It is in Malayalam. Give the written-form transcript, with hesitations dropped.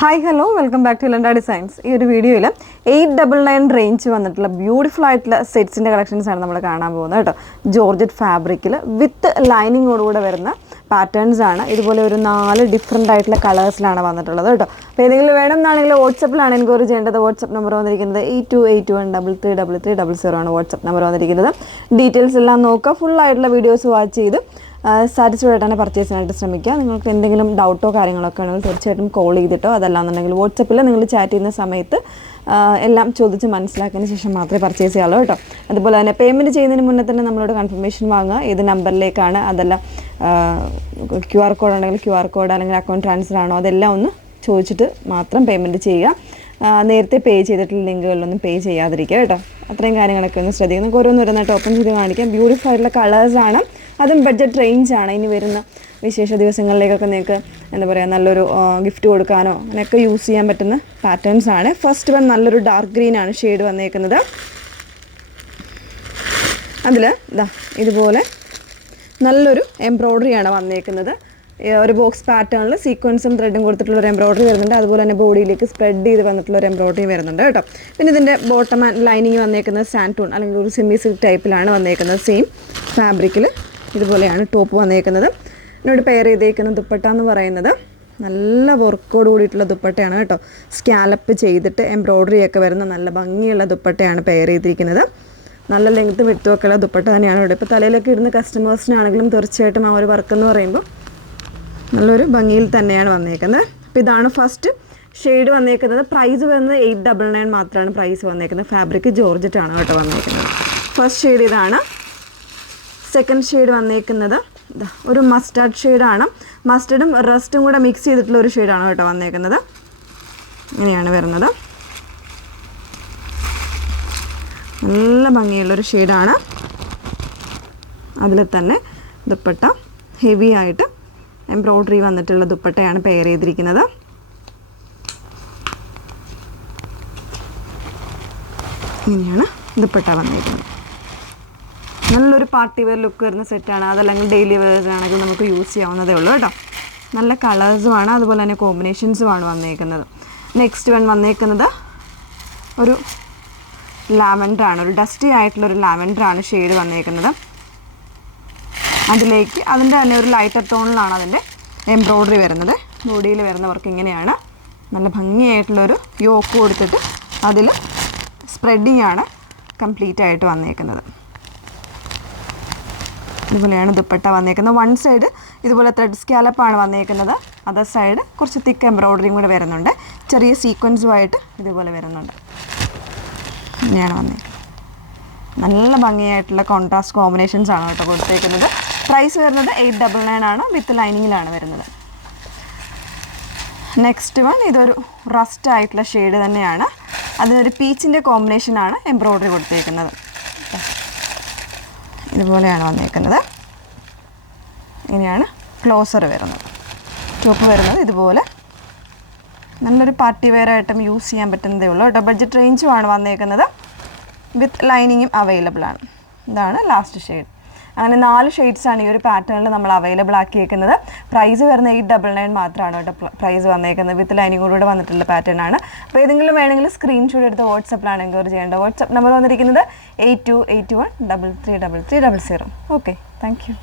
Hi hello welcome back to ലണ്ട ഡിസൈൻസ്. ഈ ഒരു വീഡിയോയിൽ 899 റേഞ്ച് വന്നിട്ടുള്ള ബ്യൂട്ടിഫുൾ ആയിട്ടുള്ള സെറ്റ്സിൻ്റെ കളക്ഷൻസാണ് നമ്മൾ കാണാൻ പോകുന്നത് കേട്ടോ. ജോർജറ്റ് ഫാബ്രിക്കിൽ വിത്ത് ലൈനിങ്ങോടുകൂടെ വരുന്ന പാറ്റേൺസ് ആണ്. ഇതുപോലെ ഒരു 4 ഡിഫറെൻ്റ് ആയിട്ടുള്ള കളേഴ്സിലാണ് വന്നിട്ടുള്ളത് കേട്ടോ. അപ്പോൾ ഏതെങ്കിലും വേണമെന്നാണെങ്കിൽ വാട്സപ്പിലാണ് എൻക്വയറി ചെയ്യേണ്ടത്. വാട്സപ്പ് നമ്പർ വന്നിരിക്കുന്നത് 8281333300 ആണ് വാട്സപ്പ് നമ്പർ വന്നിരിക്കുന്നത്. ഡീറ്റെയിൽസ് എല്ലാം നോക്കുക. ഫുൾ ആയിട്ടുള്ള വീഡിയോസ് വാച്ച് ചെയ്ത് സാറ്റിസ്ഫൈഡ് ആയിട്ടാണ് പർച്ചേസ് ചെയ്യാനായിട്ട് ശ്രമിക്കുക. നിങ്ങൾക്ക് എന്തെങ്കിലും ഡൗട്ടോ കാര്യങ്ങളൊക്കെ ആണെങ്കിൽ തീർച്ചയായിട്ടും കോൾ ചെയ്തിട്ടോ അതല്ലാന്നുണ്ടെങ്കിൽ വാട്സപ്പിൽ നിങ്ങൾ ചാറ്റ് ചെയ്യുന്ന സമയത്ത് എല്ലാം ചോദിച്ച് മനസ്സിലാക്കിയതിന് ശേഷം മാത്രമേ പർച്ചേസ് ചെയ്യാവുള്ളൂ കേട്ടോ. അതുപോലെ തന്നെ പേയ്മെൻറ്റ് ചെയ്യുന്നതിന് മുന്നേ തന്നെ നമ്മളോട് കൺഫർമേഷൻ വാങ്ങുക. ഏത് നമ്പറിലേക്കാണ്, അതല്ല QR കോഡ് ഉണ്ടെങ്കിൽ QR കോഡ് അല്ലെങ്കിൽ അക്കൗണ്ട് ട്രാൻസ്ഫർ ആണോ അതെല്ലാം ഒന്ന് ചോദിച്ചിട്ട് മാത്രം പേയ്മെൻറ്റ് ചെയ്യുക. നേരത്തെ പേ ചെയ്തിട്ടുള്ള ലിങ്കുകളിലൊന്നും പേ ചെയ്യാതിരിക്കുക കേട്ടോ. അത്രയും കാര്യങ്ങളൊക്കെ ഒന്ന് ശ്രദ്ധിക്കുക. നമുക്ക് ഓരോന്ന് വരുന്നതായിട്ട് ഓപ്പൺ ചെയ്ത് കാണിക്കാം. ബ്യൂട്ടിഫുൾ ആയിട്ടുള്ള കളേഴ്സാണ്, അതും ബഡ്ജറ്റ് റേഞ്ചാണ്. ഇനി വരുന്ന വിശേഷ ദിവസങ്ങളിലേക്കൊക്കെ നിങ്ങൾക്ക് എന്താ പറയുക നല്ലൊരു ഗിഫ്റ്റ് കൊടുക്കാനോ അങ്ങനെയൊക്കെ യൂസ് ചെയ്യാൻ പറ്റുന്ന പാറ്റേൺസാണ്. ഫസ്റ്റ് വൺ നല്ലൊരു ഡാർക്ക് ഗ്രീനാണ് ഷെയ്ഡ് വന്നേക്കുന്നത്. അതിൽ ഇതുപോലെ നല്ലൊരു എംബ്രോയ്ഡറിയാണ് വന്നേക്കുന്നത്. ഒരു ബോക്സ് പാറ്റേണിൽ സീക്വൻസും ത്രെഡും കൊടുത്തിട്ടുള്ള ഒരു എംബ്രോയ്ഡറി വരുന്നുണ്ട്. അതുപോലെ തന്നെ ബോഡിയിലേക്ക് സ്പ്രെഡ് ചെയ്ത് വന്നിട്ടുള്ള ഒരു എംബ്രോയ്ഡറി വരുന്നുണ്ട് കേട്ടോ. പിന്നെ ഇതിൻ്റെ ബോട്ടം ആൻഡ് ലൈനിങ് വന്നേക്കുന്നത് സാൻറ്റൂൺ അല്ലെങ്കിൽ ഒരു സെമി സിൽക്ക് ടൈപ്പിലാണ് വന്നേക്കുന്നത്. സെയിം ഫാബ്രിക്കിൽ ഇതുപോലെയാണ് ടോപ്പ് വന്നേക്കുന്നത്. എന്നോട് പെയർ ചെയ്തേക്കുന്ന ദുപ്പട്ട എന്ന് പറയുന്നത് നല്ല വർക്കോട് കൂടിയിട്ടുള്ള ദുപ്പട്ടയാണ് കേട്ടോ. സ്കാലപ്പ് ചെയ്തിട്ട് എംബ്രോയ്ഡറി ഒക്കെ വരുന്ന നല്ല ഭംഗിയുള്ള ദുപ്പട്ടയാണ് പെയർ ചെയ്തിരിക്കുന്നത്. നല്ല ലെങ്ത്തും വിട്ടുമൊക്കെയുള്ള ദുപ്പട്ട തന്നെയാണ് ഇവിടെ. ഇപ്പോൾ തലയിലൊക്കെ ഇടുന്ന കസ്റ്റമേഴ്സിനാണെങ്കിലും തീർച്ചയായിട്ടും ആ ഒരു വർക്ക് എന്ന് പറയുമ്പോൾ നല്ലൊരു ഭംഗിയിൽ തന്നെയാണ് വന്നേക്കുന്നത്. അപ്പോൾ ഇതാണ് ഫസ്റ്റ് ഷെയ്ഡ് വന്നേക്കുന്നത്. പ്രൈസ് വരുന്നത് 899 മാത്രമാണ് പ്രൈസ് വന്നേക്കുന്നത്. ഫാബ്രിക് ജോർജറ്റ് ആണ് കേട്ടോ വന്നേക്കുന്നത്. ഫസ്റ്റ് ഷെയ്ഡ് ഇതാണ്. സെക്കൻഡ് ഷെയ്ഡ് വന്നേക്കുന്നത് ഒരു മസ്റ്റാർഡ് ഷെയ്ഡാണ്. മസ്റ്റർഡും റസ്റ്റും കൂടെ മിക്സ് ചെയ്തിട്ടുള്ള ഒരു ഷെയ്ഡാണ് കേട്ടോ വന്നേക്കുന്നത്. ഇങ്ങനെയാണ് വരുന്നത്. നല്ല ഭംഗിയുള്ളൊരു ഷെയ്ഡാണ്. അതിൽ തന്നെ ദുപ്പട്ട ഹെവി ആയിട്ട് എംബ്രോയ്ഡറി വന്നിട്ടുള്ള ദുപ്പട്ടയാണ് പെയർ ചെയ്തിരിക്കുന്നത്. ഇങ്ങനെയാണ് ദുപ്പട്ട വന്നിരിക്കുന്നത്. നല്ലൊരു പാർട്ടി വെയർ ലുക്ക് വരുന്ന സെറ്റാണ്. അതല്ലെങ്കിൽ ഡെയിലി വെയർസ് ആണെങ്കിൽ നമുക്ക് യൂസ് ചെയ്യാവുന്നതേ ഉള്ളൂ കേട്ടോ. നല്ല കളേഴ്സുമാണ്, അതുപോലെ തന്നെ കോമ്പിനേഷൻസുമാണ് വന്നേക്കുന്നത്. നെക്സ്റ്റ് വൺ വന്നേക്കുന്നത് ഒരു ലാവൻഡറാണ്. ഒരു ഡസ്റ്റി ആയിട്ടുള്ളൊരു ലാവൻഡറാണ് ഷെയ്ഡ് വന്നേക്കുന്നത്. അതിലേക്ക് അതിൻ്റെ തന്നെ ഒരു ലൈറ്റർ ടോണിലാണ് അതിൻ്റെ എംബ്രോയ്ഡറി വരുന്നത്. ബോഡിയിൽ വരുന്നവർക്ക് ഇങ്ങനെയാണ് നല്ല ഭംഗിയായിട്ടുള്ളൊരു യോക്ക് കൊടുത്തിട്ട് അതിൽ സ്പ്രെഡിങ് ആണ് കംപ്ലീറ്റ് ആയിട്ട് വന്നേക്കുന്നത്. ഇതുപോലെയാണ് ദുപ്പട്ട വന്നേക്കുന്നത്. വൺ സൈഡ് ഇതുപോലെ ത്രെഡ് സ്കാലപ്പാണ് വന്നേക്കുന്നത്. അതർ സൈഡ് കുറച്ച് തിക്ക് എംബ്രോയ്ഡറിയും കൂടെ വരുന്നുണ്ട്. ചെറിയ സീക്വൻസുമായിട്ട് ഇതുപോലെ വരുന്നുണ്ട്. ഇങ്ങനെയാണ് വന്നേക്കുന്നത്. നല്ല ഭംഗിയായിട്ടുള്ള കോൺട്രാസ്റ്റ് കോമ്പിനേഷൻസ് ആണ് കേട്ടോ കൊടുത്തേക്കുന്നത്. പ്രൈസ് വരുന്നത് 899 ആണ്. വിത്ത് ലൈനിങ്ങിലാണ് വരുന്നത്. നെക്സ്റ്റ് വൺ ഇതൊരു റസ്റ്റ് ആയിട്ടുള്ള ഷെയ്ഡ് തന്നെയാണ്. അതിനൊരു പീച്ചിൻ്റെ കോമ്പിനേഷനാണ് എംബ്രോയ്ഡറി കൊടുത്തേക്കുന്നത്. ഇതുപോലെയാണ് വന്നേക്കുന്നത്. ഇനിയാണ് ക്ലോസർ വരുന്നത്. ടോപ്പ് വരുന്നത് ഇതുപോലെ നല്ലൊരു പാർട്ടി വെയർ ആയിട്ടും യൂസ് ചെയ്യാൻ പറ്റുന്നതേ ഉള്ളൂ കേട്ടോ. ബഡ്ജറ്റ് റേഞ്ചുമാണ് വന്നേക്കുന്നത്. വിത്ത് ലൈനിങ്ങും അവൈലബിൾ ആണ്. ഇതാണ് ലാസ്റ്റ് ഷെയ്ഡ്. അങ്ങനെ 4 ഷെയ്ഡ്സാണ് ഈ ഒരു പാറ്റേണിൽ നമ്മൾ അവൈലബിൾ ആക്കിയേക്കുന്നത്. പ്രൈസ് വരുന്നത് 899 മാത്രമാണ് കേട്ടോ പ്രൈസ് വന്നേക്കുന്നത്. വിത്ത് ലൈനിങ്ങോടുകൂടെ വന്നിട്ടുള്ള പാറ്റേൺ ആണ്. അപ്പോൾ ഏതെങ്കിലും വേണമെങ്കിൽ സ്ക്രീൻഷോട്ട് എടുത്ത് വാട്സപ്പിലാണ് എൻക്വയറി ചെയ്യേണ്ടത്. വാട്സപ്പ് നമ്പർ വന്നിരിക്കുന്നത് 8281333300. Okay, thank you.